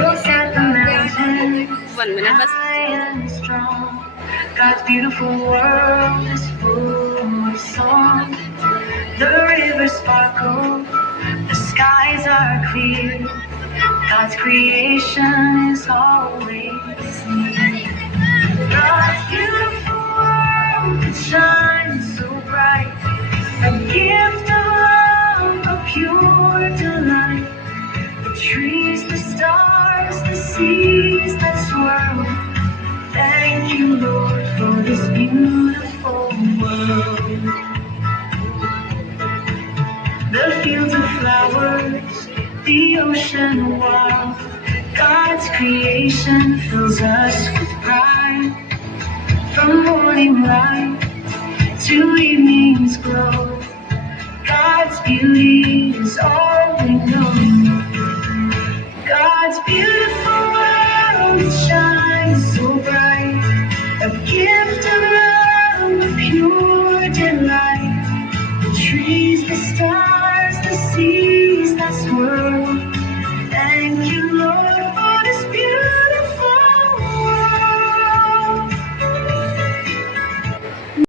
Look at the mountains, One minute, bas. high and strong. God's beautiful world is full of song. The rivers sparkle, the skies are clear. God's creation is always near. God's beautiful world that shines so bright, a gift of love, a pure delight. The trees, the stars, the seas that swirl. Thank you, Lord, for this beautiful world. The fields of flowers, the ocean wild. God's creation fills us with pride. From morning light to evening's glow, God's beauty is all we know. God's beautiful world shines so bright, a gift of love, a pure delight. The trees, the stars, the seas that swirl. Thank you, Lord.